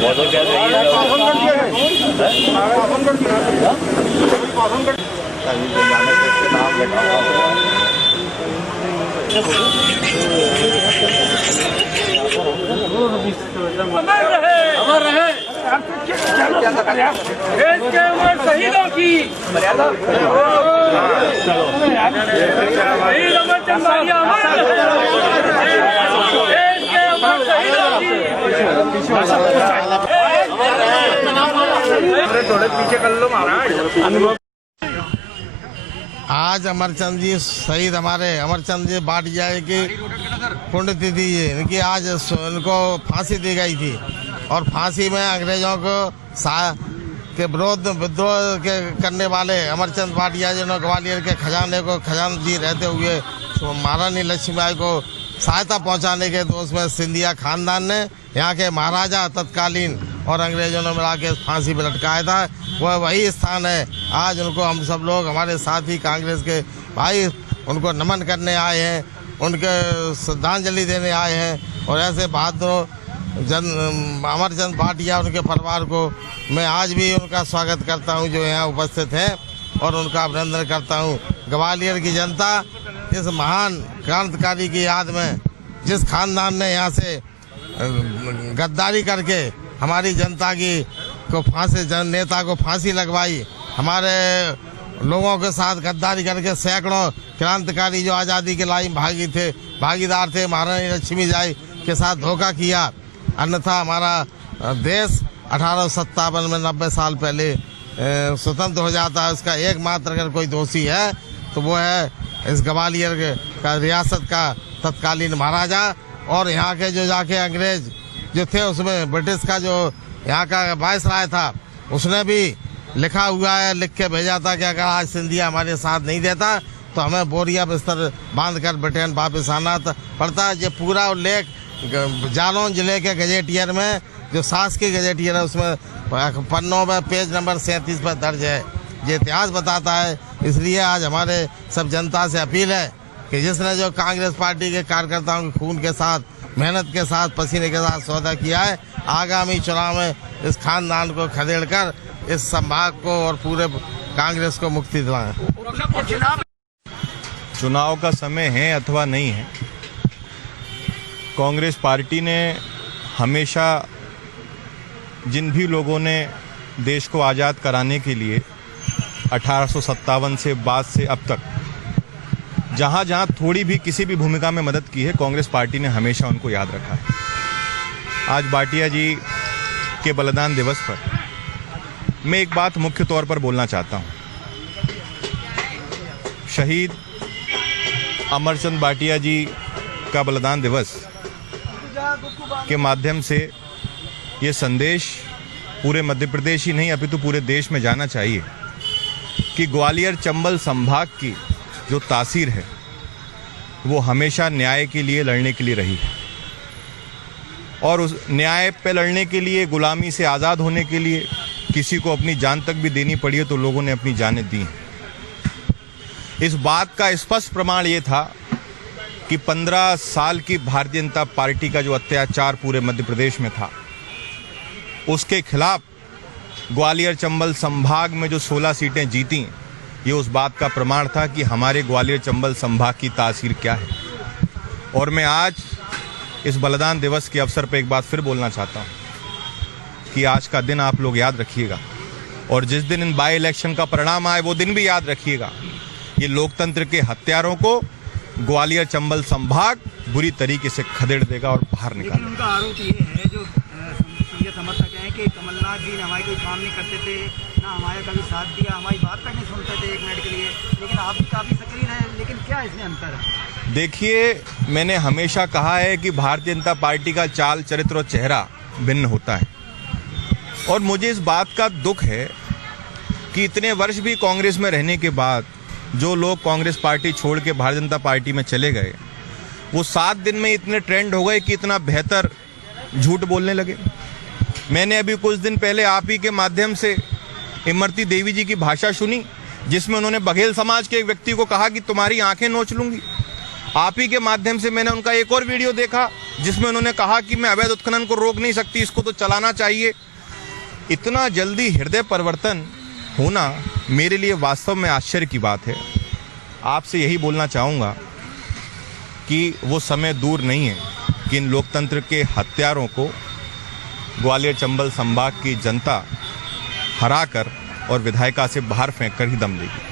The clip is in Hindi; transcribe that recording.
अमर रहे देश के अमर शहीदों की मर्यादा। शहीद अमरचंद भाटिया अमर रहे। देश के अमर शहीदों की थोड़े पीछे कर लो महाराज। आज अमरचंद जी शहीद हमारे अमरचंद जी भाटिया की पुण्यतिथि है। इनकी आज इनको फांसी दी गई थी और फांसी में अंग्रेजों को के विरोध विद्रोह के करने वाले अमरचंद भाटिया जिन्होंने ग्वालियर के खजाने को खजानची रहते हुए महारानी लक्ष्मीबाई को सहायता पहुंचाने के दोष में सिंधिया खानदान ने यहाँ के महाराजा तत्कालीन और अंग्रेजों ने मिला के फांसी पर लटकाया था। वह वही स्थान है। आज उनको हम सब लोग हमारे साथी कांग्रेस के भाई उनको नमन करने आए हैं, उनके श्रद्धांजलि देने आए हैं। और ऐसे बहादुर अमरचंद भाटिया उनके परिवार को मैं आज भी उनका स्वागत करता हूं जो यहाँ उपस्थित हैं और उनका अभिनंदन करता हूं। ग्वालियर की जनता इस महान क्रांतिकारी की याद में जिस खानदान ने यहाँ से गद्दारी करके हमारी जनता की को फांसी नेता को फांसी लगवाई, हमारे लोगों के साथ गद्दारी करके सैकड़ों क्रांतिकारी जो आज़ादी के लाइन भागीदार थे महारानी लक्ष्मीबाई के साथ धोखा किया। अन्यथा हमारा देश 1857 में 90 साल पहले स्वतंत्र हो जाता है। उसका एकमात्र अगर कोई दोषी है तो वो है इस ग्वालियर का रियासत का तत्कालीन महाराजा। और यहाँ के जो जाके अंग्रेज जो थे उसमें ब्रिटिश का जो यहाँ का वायसराय था उसने भी लिखा हुआ है, लिख के भेजा था कि अगर आज सिंधिया हमारे साथ नहीं देता तो हमें बोरिया बिस्तर बांधकर ब्रिटेन वापस आना पड़ता है। ये पूरा उल्लेख जालौन जिले के गजेटियर में जो शासकीय गजेटियर है उसमें पन्नों में पेज नंबर 37 पर दर्ज है। ये इतिहास बताता है। इसलिए आज हमारे सब जनता से अपील है कि जिसने जो कांग्रेस पार्टी के कार्यकर्ताओं के खून के साथ मेहनत के साथ पसीने के साथ सौदा किया है, आगामी चुनाव में इस खानदान को खदेड़ कर इस संभाग को और पूरे कांग्रेस को मुक्ति दिलाएं। चुनाव का समय है अथवा नहीं है, कांग्रेस पार्टी ने हमेशा जिन भी लोगों ने देश को आज़ाद कराने के लिए 1857 से बाद से अब तक जहां जहां थोड़ी भी किसी भी भूमिका में मदद की है, कांग्रेस पार्टी ने हमेशा उनको याद रखा है। आज भाटिया जी के बलिदान दिवस पर मैं एक बात मुख्य तौर पर बोलना चाहता हूं। शहीद अमरचंद भाटिया जी का बलिदान दिवस के माध्यम से ये संदेश पूरे मध्य प्रदेश ही नहीं अपितु पूरे देश में जाना चाहिए कि ग्वालियर चंबल संभाग की जो तासीर है वो हमेशा न्याय के लिए लड़ने के लिए रही है और उस न्याय पे लड़ने के लिए, गुलामी से आज़ाद होने के लिए किसी को अपनी जान तक भी देनी पड़ी है तो लोगों ने अपनी जानें दी हैं। इस बात का स्पष्ट प्रमाण ये था कि 15 साल की भारतीय जनता पार्टी का जो अत्याचार पूरे मध्य प्रदेश में था उसके खिलाफ ग्वालियर चंबल संभाग में जो 16 सीटें जीती, ये उस बात का प्रमाण था कि हमारे ग्वालियर चंबल संभाग की तासीर क्या है। और मैं आज इस बलिदान दिवस के अवसर पर एक बात फिर बोलना चाहता हूँ कि आज का दिन आप लोग याद रखिएगा और जिस दिन इन बाई इलेक्शन का परिणाम आए वो दिन भी याद रखिएगा। ये लोकतंत्र के हत्यारों को ग्वालियर चंबल संभाग बुरी तरीके से खदेड़ देगा और बाहर निकालेगा। उनका आरोप ये है जो समर्थक हैं कि कमलनाथ जी ने हमारे कोई काम नहीं करते थे, ना हमारे कभी साथ दिया, हमारी बात तक नहीं सुनते थे एक मिनट के लिए, लेकिन आप भी काफ़ी सक्रिय हैं। लेकिन क्या इसमें अंतर है? देखिए, मैंने हमेशा कहा है कि भारतीय जनता पार्टी का चाल चरित्र और चेहरा भिन्न होता है और मुझे इस बात का दुख है कि इतने वर्ष भी कांग्रेस में रहने के बाद जो लोग कांग्रेस पार्टी छोड़ के भारतीय जनता पार्टी में चले गए वो 7 दिन में इतने ट्रेंड हो गए कि इतना बेहतर झूठ बोलने लगे। मैंने अभी कुछ दिन पहले आप ही के माध्यम से इमरती देवी जी की भाषा सुनी जिसमें उन्होंने बघेल समाज के एक व्यक्ति को कहा कि तुम्हारी आंखें नोच लूंगी। आप ही के माध्यम से मैंने उनका एक और वीडियो देखा जिसमें उन्होंने कहा कि मैं अवैध उत्खनन को रोक नहीं सकती, इसको तो चलाना चाहिए। इतना जल्दी हृदय परिवर्तन होना मेरे लिए वास्तव में आश्चर्य की बात है। आपसे यही बोलना चाहूँगा कि वो समय दूर नहीं है कि इन लोकतंत्र के हत्यारों को ग्वालियर चंबल संभाग की जनता हराकर और विधायिका से बाहर फेंक कर ही दम लेगी।